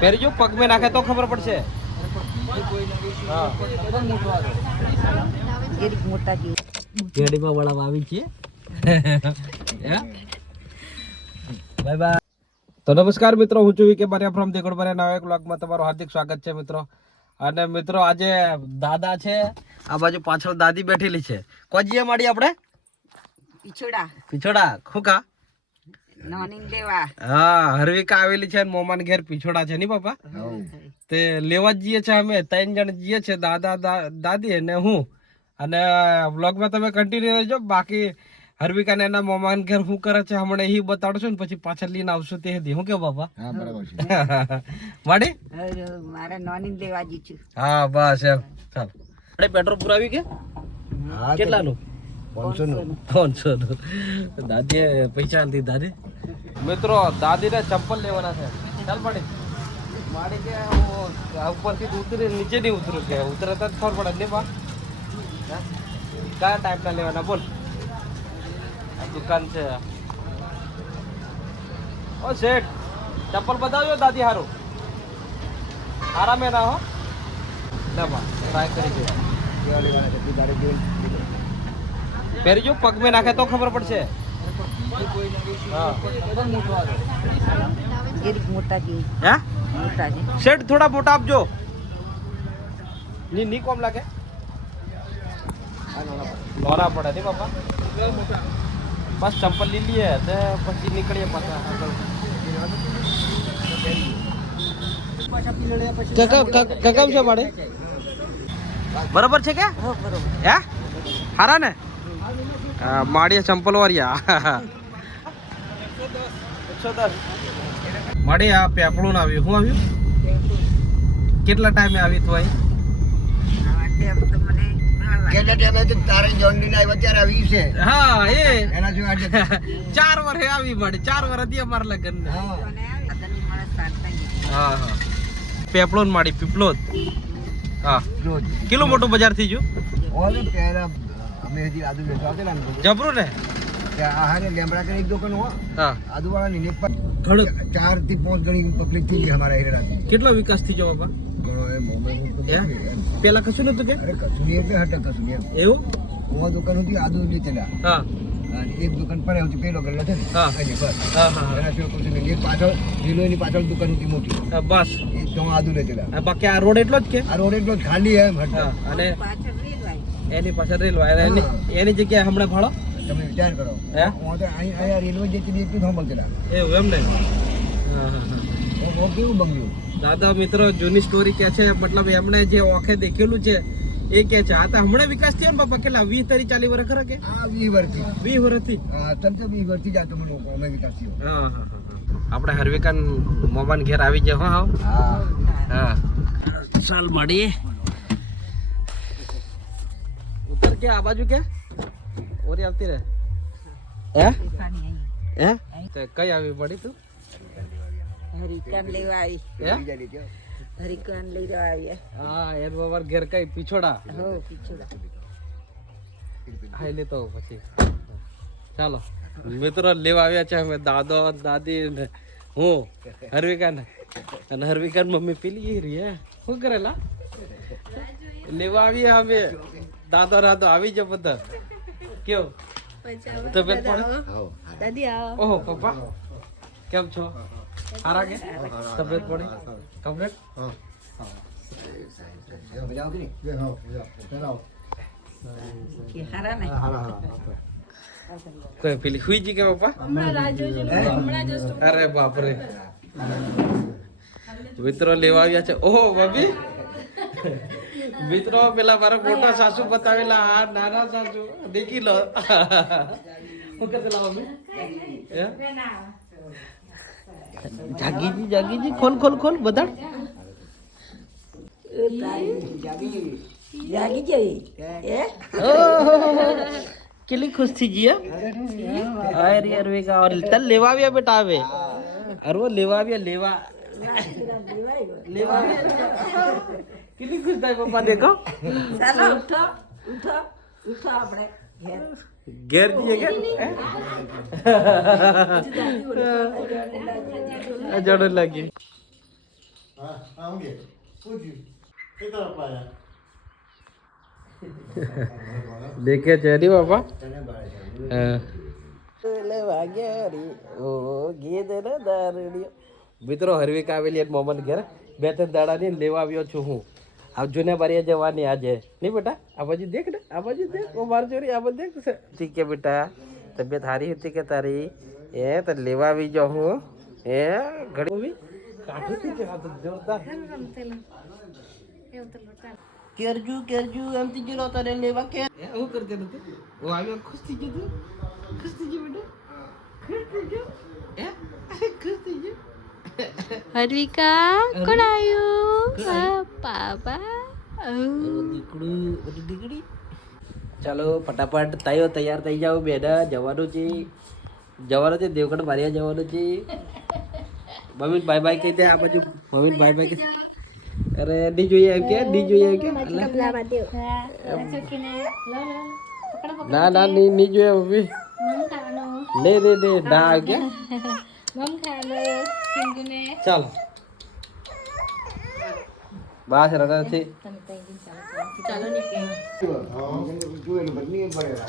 પહેરી જો પગ મેં નાખે તો ખબર પડશે. ગાડીમાં વળાવા આવી છીએ. Bye bye. તો નમસ્કાર મિત્રો, હું છું વિકે બારિયા ફ્રોમ દેગડ બારિયા. નવા એક વ્લોગમાં તમારું હાર્દિક સ્વાગત છે મિત્રો. અને મિત્રો આજે દાદા છે, આ બાજુ પાછળ દાદી બેઠેલી છે. કોજીએ માડી આપણે પીછોડા ખોકા હા હરવિકા આવેલી છે, મોમાન ઘેર પીછોડા છે ની બાપા. તે લેવા જઈએ છે અમે 3 જણ જઈએ છે, દાદા દાદી અને હું. અને વ્લોગમાં તમે કન્ટિન્યુ રહેજો. બાકી હરવિકા ને એના મોમાન ઘેર શું કરે છે હમણાં એ બતાડશો ને પછી પાછળ લઈને આવશું તે હતી. શું કેવું બાપા? માડી મારા નોની લેવા જી છું. હા બસ એમ. ચાલ આપણે પેટ્રોલ પુરાવી કે કેટલાનું? 500 નું. દાદીએ પૈસા નથી દાદી. મિત્રો દાદી ને ચંપલ લેવાના છે. ચાલ માડી માડી કે ઉપરથી ઉતરી નીચે નહીં ઉતરું કે ઉતરે તો ખબર પડે ને બા. કયા ટાઈપ ના લેવાના બોલ? દુકાન છે. ઓ શેઠ ચપ્પલ બતાવ્યો દાદી હારું આરામ મેં ના હો ના બા ટ્રાય કરી જો. પહેરી જો પગ મેં નાખે તો ખબર પડશે. શેઠ થોડા મોટા આપજો. ની કોમ લાગે લોરા પડે નહીં બાપા. બસ ચંપલ લઈ લઈએ તો પછી નીકળીએ પાછા. કકમ છે માડે બરાબર છે કે હે હારા ને માડીએ ચંપલ વાળ્યા 110 માડી. આ પેપળું આવ્યું. શું આવ્યું? કેટલા ટાઈમે આવી તું અહીં? હા એ 4 વર્ષે આવી માડી. 4 વર્ષ હતી અમારા લગ્ન. હા હા પેપળો માડી પીપળો. હા કિલો મોટું બજાર થઈ ગયું જબરું ને. કેટલો વિકાસ થઈ ગયો બાપા? પેલા કશું નતું કે એવું? દુકાન હતી આદુ હા એક દુકાન પર પેલો ગલ્લો છે ને પાછળ રેલવેની પાછળ દુકાન હતી મોટી બસ તો આદુ લેતેલા. બાકી આ રોડ એટલો જ કે? આ રોડ એટલો જ ખાલી એમ. અને એની પાછળ રેલવે એની જગ્યાએ હમણાં ભાડો તમે વિચાર કરો. અહીંયા રેલવે જે એટલું સાંભળતેલા એવું એમ ને. હા હા હા કેવું બન્યું દાદા. મિત્રો જૂની સ્ટોરી કે છે, મતલબ એમણે જે ઓખે દેખેલું છે એ કે છે. આ તો હમણાં વિકાસ થયો ને બાપા. કેટલા 20 30 40 વર્ષ ખરા કે? 20 વર્ષથી જાતો મને અમે વિકાસ થયો. હા હા હા આપણે હરવિકાન મોમાન ઘેર આવી જાય. હા હા ચાલ મળીએ. ઉતર કે આ બાજુ કે ઓરી આવતી રહે હે તો કઈ આવી પડી તું? હરિકાન લેવા આવી. હરિકાન લેવા આવી. હા એર બાબર ઘેર કઈ પીછોડા? હો પીછોડા ખાઈ લેતો પછી. ચાલો મિત્રો લેવા આવ્યા છે અમે દાદો દાદી ને હું હરવિકાન. અને હરવિકાન મમ્મી પેલી રહી હે શું કરેલા લેવા આવીએ અમે. દાદો રાદો આવી જાવ બધા. કેવું તબિયત પાણી? ઓહો પપ્પા કેમ છો? સારા કે તબિયત પાણી કમ્પ્લીટ? કોઈ પેલી હુઈ જી કે પપ્પા? અરે બાપરે મિત્રો લેવા આવ્યા છે. ઓહો ભાભી મિત્રો પેલા મારા મોટા સાસુ બતાવેલા. હા નાના સાસુ દેખી લો. શું કરતેલા મમ્મી? જાગીજી ખોલ ખોલ ખોલ બધાડ. જાગી જઈ કેટલી ખુશ થઈ ગઈ. અરે હરવિકા તલ લેવા આવ્યા બેટા. આવે અરે લેવા આવ્યા લેવા કેટલી ખુશ થાય પપ્પા. દેખો ચાલો ઉઠો ઉઠો ઉઠો આપણે ઘેર જઈએ કે જડો લાગી દેખે છે રી બાપા મિત્રો હરવીક આવેલી મોહમ્મદ ઘેર 2-3 દાડાની લેવા આવ્યો છું હું આવજો ને બારી જવાની આજે નહીં બેટા આ બાજુ દેખ ને આ બાજુ દેખ ઓ માર ચોરી આ બાજુ દેખ ઠીક છે બેટા તબિયત સારી હતી કે તારી એ તો લેવા આવી જાઉં હું એ ઘડી કાઠું થી જોરદાર કેરજુ એમ થી જીરો તારે લેવા કે હું કરતે નથી ઓ આવ્યો ખુશ થઈ ગયો ખુશ થઈ ગયો બેટા ખુશ થઈ ગયો ખુશ થઈ ગયો હરવિકા કોણ આવ્યું પાપા દીકડી ચાલો ફટાફટ તૈયાર થઈ જાઓ બેડા જવાનું છે દેવગઢ બારિયા જવાનું છે મમ્મી બાય બાય કહી દે આ બાજુ મમ્મી બાય બાય કહી અરે ડી જોઈએ એમ કે ના નહીં જોઈએ મમ્મી લે ના આવ કે ચાલો બસ રડાથી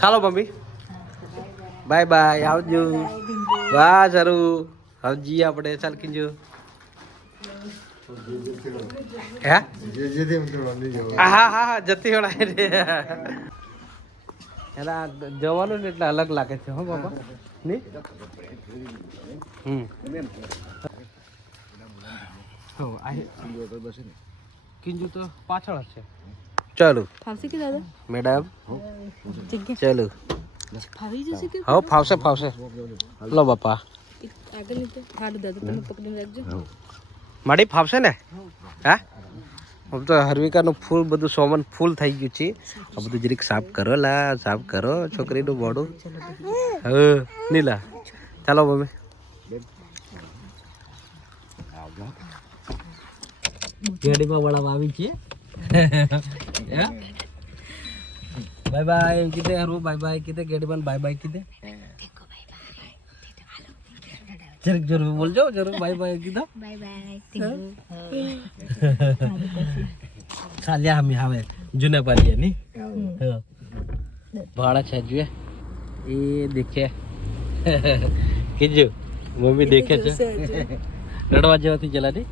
ચાલો મમ્મી બાય બાય આવજો વાહ સારું આવજી આપણે ચાલ કીજો હા જતી વળાય રે એના જવાનું ને એટલે અલગ લાગે છે હો બાપા નહીં કિંજુ તો પાછળ છે ચાલો ફાવશે કે દાદા મેડમ ચાલો ફાવી જશે કે હા ફાવશે લો બાપા આગળ નીચે હાડું દાદા તમે પકડીને રાખજો માડી ફાવશે ને હા હવે તો હરવિકાનું ફૂલ બધું સોમન ફૂલ થઈ ગયું છે આ બધું જરીક સાફ કરો છોકરીનું મોઢું હા નીલા ચાલો મમ્મી ગાડીમાં વળાવા આવી છે બાય બાય એમ કીધે હરવું બાય બાય કીધે ગાડીમાં બાય બાય કીધે જરૂર બોલજો જરૂર બાય બાય કીધો ચાલ્યા અમે હવે જૂના પાડીએ ની ભાડા છે જોઈએ એ દેખે કીજો મમ્મી દેખે છે રડવા જેવાથી જલાથી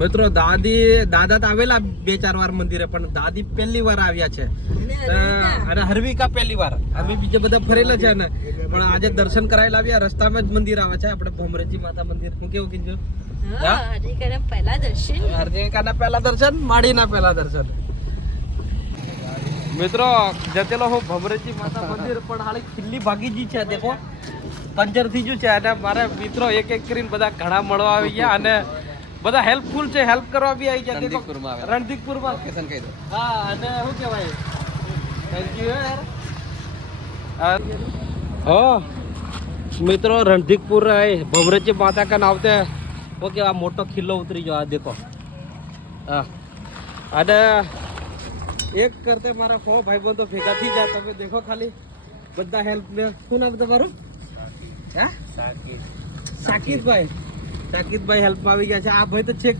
મિત્રો દાદા તો આવેલા 2-4 વાર મંદિરે પણ દાદી પહેલી વાર આવ્યા છે અને હરવિકા પહેલી વાર અમે બીજા બધા ફરેલા છે ને પણ આજે દર્શન કરાયેલા આવ્યા રસ્તામાં જ મંદિર આવે છે આપણે ભોમરેજી માતા મંદિર હું કેવું કીધું હરવિકાના પહેલા દર્શન માડીના પહેલા દર્શન મિત્રો જતેલો હું ભોમરેજી માતા મંદિર પણ હાલી ખીલ્લી ભાગીજી છે દેખો પંચર થઈ ગયું છે અને મારા મિત્રો એક કરીને બધા ઘણા મળવા આવી ગયા અને બધા હેલ્પફુલ છે હેલ્પ કરવા બી આવી ગયા રણધીકપુરમાં લોકેશન કહી દો હા અને શું કહેવાય થેન્ક યુ યાર હા મિત્રો રણધીકપુર ભવરેજી માતા का नाम ते वो કેવા મોટો ખીલ્લો ઉતરી ગયો આ દેખો હા અને એક કરતે મારા 4 ભાઈબંધો ભેગા થઈ જાય તમે દેખો ખાલી બધા હેલ્પ લે શું નામ તમારું હે સાકિતભાઈ હેલ્પ આવી ગયા છે આ ભાઈ તો છેક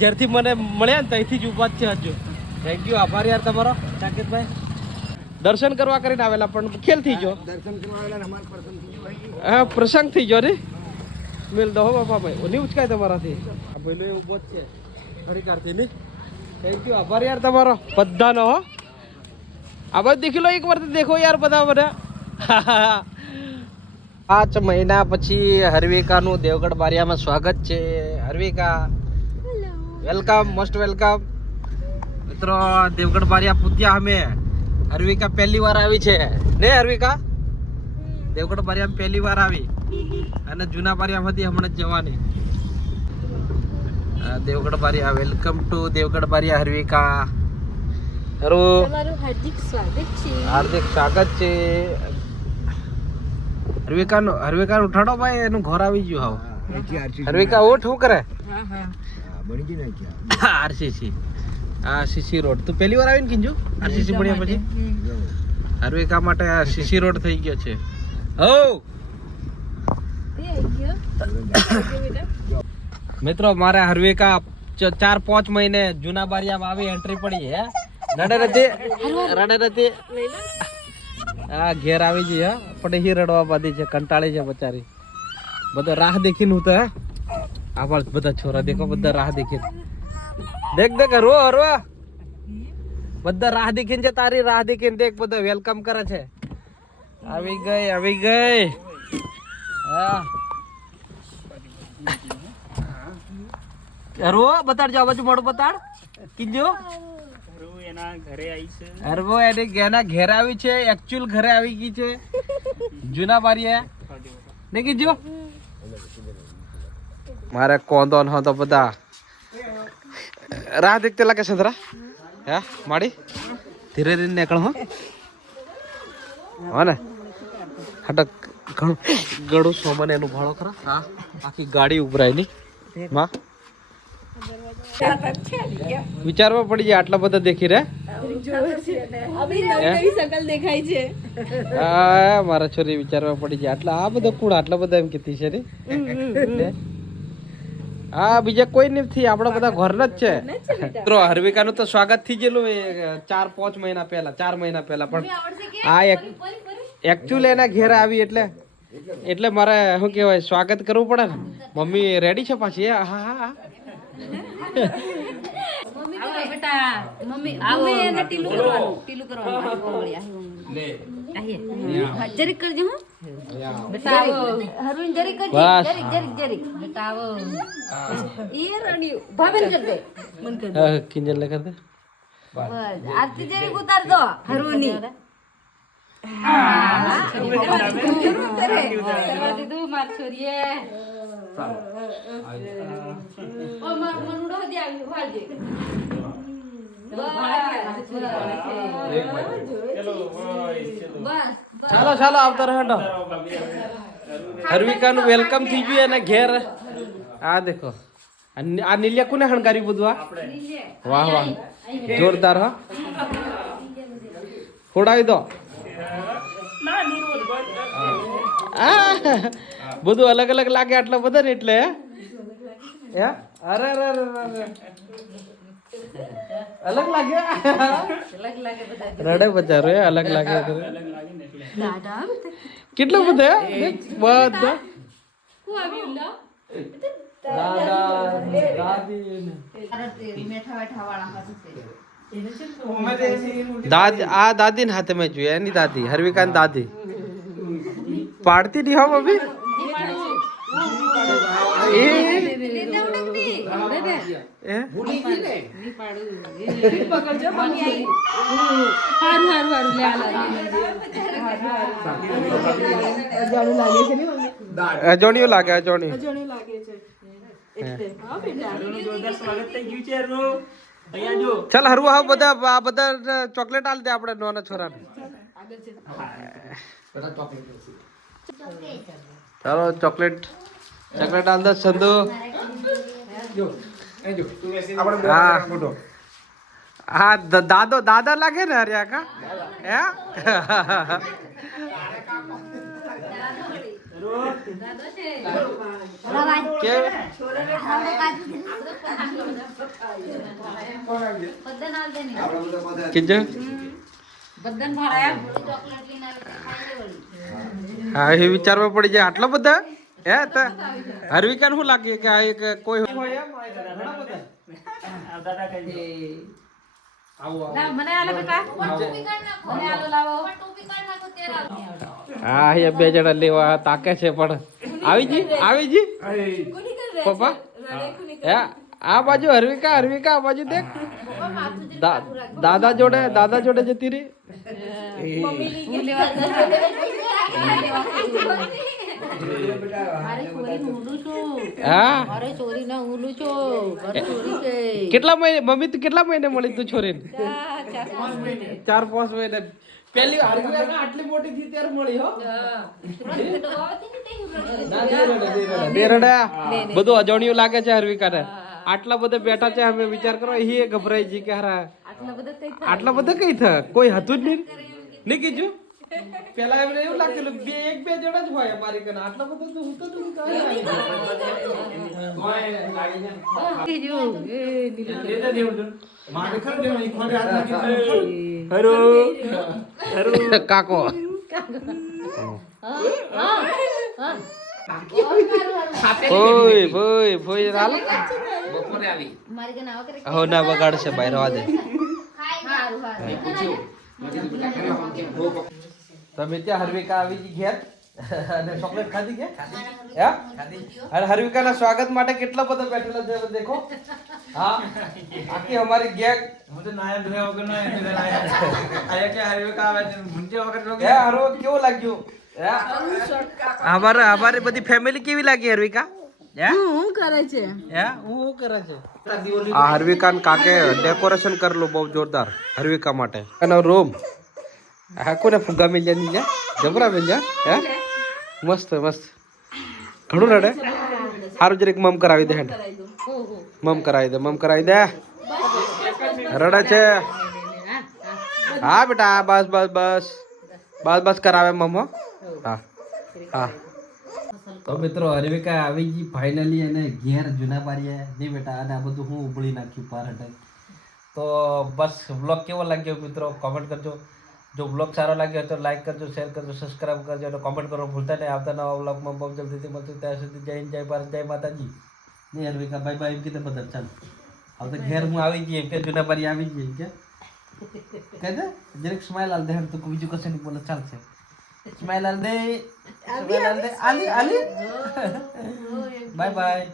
જ્યારથી મને મળ્યા ને ત્યાંથી જ ઉભા જ છે હજુ થેન્ક યુ આભાર યાર તમારો સાકિતભાઈ દર્શન કરવા કરીને આવેલા પણ ખેલ થઈ ગયો હા પ્રસંગ થઈ ગયો ને મેલ દો બાપા ભાઈ ઓની ઉચકાય તમારાથી આ ભાઈલો એવું બહુ જ છે હરિકારથી ને થેન્ક યુ આભાર યાર તમારો બધાનો હો આ બધું દેખી લો એક વાર તો દેખો યાર બધા 5 મહિના પછી હરવિકાનું દેવગઢ બારિયામાં સ્વાગત છે હરવિકા વેલકમ મોસ્ટ વેલકમ મિત્રો દેવગઢ બારિયા પૂત્યા અમે હરવિકા પહેલી વાર આવી છે ને હરવિકા દેવગઢ બારિયામાં પહેલી વાર આવી અને જૂના બારિયામાંથી હમણાં જ જવાની દેવગઢ બારિયા વેલકમ ટુ દેવગઢ બારિયા હરવિકા તમારું હાર્દિક સ્વાગત છે હરવિકા ઉઠાડો ભાઈ એનું ઘર આવી ગયું હાવ હરવિકા ઉઠ શું કરે આરસીસી રોડ તું પહેલી વાર આવી ને કિંજુ આરસીસી બન્યા પછી હરવિકા માટે આ સીસી રોડ થઈ ગયો છે. હો મિત્રો મારે હરવિકા 4-5 મહિને જૂના બારિયામાં આવી એન્ટ્રી પડી હે. રડે નથી હા ઘેર આવી જઈ હા પણ હી રડવા બાધી છે, કંટાળી છે બચારી. બધા રાહ દેખીને હું તો હે આ બધા છોરા દેખો, બધા રાહ દેખીને દેખ હરવા બધા રાહ દેખીને છે, તારી રાહ દેખીને દેખ બધા વેલકમ કરે છે. આવી ગઈ હા હરવો બતાડ જો બાજુ મોડું બતાડ કીજો. હરવો એને એના ઘેર આવી છે, એકચ્યુઅલ ઘરે આવી ગઈ છે જૂના બારીએ ને કીજો. મારે કોંદો ન તો બધા રાહ દેખતે લાગે છે જરા હે માડી ધીરે ધીરે નીકળ હો ને હટક ગળું સોમન એનું ભાડો ખરા. હા આખી ગાડી ઉભરાય ની માં વિચારવા પડી જાય આટલા બધા દેખી રે. હા મારા છોરી વિચારવા પડી જાય આટલા આ બધા કુણ આટલા બધા એમ કીધી છે ને. હા બીજા કોઈ નથી, આપડા બધા ઘરના જ છે. મિત્રો હરવિકા નું તો સ્વાગત થઈ ગયેલું 4-5 મહિના પહેલા, 4 મહિના પહેલા. પણ આ એકચ્યુઅલી એના ઘેર આવી એટલે મારે શું કહેવાય સ્વાગત કરવું પડે ને. મમ્મી રેડી છે પાછી? હા હા હા જરીક કરજો હું બેટા હરુન જરીક કરજો જરીક બેટા આવો ઈ રણ્યું ભાભી કર દે મન કર દે કિંજલ લે કર દે બસ આરતી જરીક ઉતાર દો હરુની હા દીધું માર છોરીએ ઓ માર મનુડો દે આવી વાળજે ચાલો આવતા રહો. હરવિકા નું વેલકમ થઈ ગયું અને ઘેર આ દેખો આ નીલિયા કોને હણગારી બધું આ વાહ જોરદાર હા ખોડાવી દો. બધું અલગ અલગ લાગે આટલા બધા ને એટલે હે અરે અલગ લાગે રડે બચારો અલગ લાગે કેટલું બધા બધા આ દાદી ને હાથે મેં જોયા એની દાદી હરવિકા દાદી પાડતી નહીં હો અભી અજોણિયું લાગે ચાલ હરવું હા બધા ચોકલેટ આલ દે આપણે નાના છોરાને. ચાલો ચોકલેટ આલ દે સંધુ. હા દાદા લાગે ને હરિયા કા હે હા એ વિચારવા પડી જાય આટલા બધા હે હરવિકા શું લાગે કે આ એક કોઈ હા એ બે જણા લેવા તાકે છે પણ આવી જી પપ્પા હે આ બાજુ હરવિકા આ બાજુ દેખ દાદા જોડે જતી રહી. કેટલા મહિને મમ્મી તું કેટલા મહિને મળી તું છોરીને? 4-5 મહિને. પેલી આટલી મોટી થી ત્યારે મળી હો. બધું અજાણ્યું લાગે છે હરવિકા ને. આટલા બધા બેઠા છે અમે વિચાર કરો એ ગભરાઈ જી કે હારા આટલા બધા કઈ થાય કોઈ હતું જ નહીં. નહીં કીધું પેલા એમને એવું લાગતું બે એક બે જણા જ હોય અમારી કને આટલા બધા તો હું તો નહીં કાકો ફોઈ રાલો હો ના બગાડશે ભાઈ રવા દે તમે ત્યાં હર્વિકા આવી ગઈ ઘેર અને ચોકલેટ ખાધી કે હે અને હર્વિકાના સ્વાગત માટે કેટલા બધા બેઠેલા છે દેખો હા આખી અમારી ગેંગ मुझे नाया धोया वगैरह ना है इधर आया आया क्या हरवे का आवाज मुझे वगैरह लोग હે હરો કેવું લાગ્યું હે અમારે બધી ફેમિલી કેવી લાગી હર્વિકા હે હું કરે છે હે હું કરે છે આ હર્વિકાન કાકે ડેકોરેશન કરેલું બહુ જોરદાર હર્વિકા માટે એનો રૂમ આ કોને ફુગ્ગા મિલ્યા ની જબરા મિલ્યા હે મસ્ત મસ્ત ઘણું રડે સારું જરીક મમ કરાવી દે હેડ મમ કરાવી દે રડે છે હા બેટા બસ બસ બસ બસ બસ કરાવે મમ હા હા તો મિત્રો હર્વિકા આવી ગઈ ફાઇનલી અને ઘેર જૂના બારીએ નહીં બેટા અને આ બધું હું ઉબળી નાખ્યું પાર હટાઈ તો બસ વ્લોગ કેવો લાગ્યો મિત્રો કોમેન્ટ કરજો જો વ્લોગ સારો લાગ્યો તો લાઈક કરજો શેર કરજો સબસ્ક્રાઈબ કરજો અને કોમેન્ટ કરવાનું ભૂલતા નહીં આવતા નવા વ્લોગમાં બહુ જલ્દીથી મળતું ત્યાં સુધી જય હિન્દ જય ભારત જય માતાજી નહીં હર્વિકા બાય બાય એમ કીધે બધા ચાલ હવે તો ઘેર હું આવી ગઈ એમ કે જૂના બારી આવી ગઈ એમ કે કહે દે જરીક સ્માઈલ આલ દે તો બીજું કશું નહીં બોલે ચાલશે સ્માઈલ આલ દે આલી બાય બાય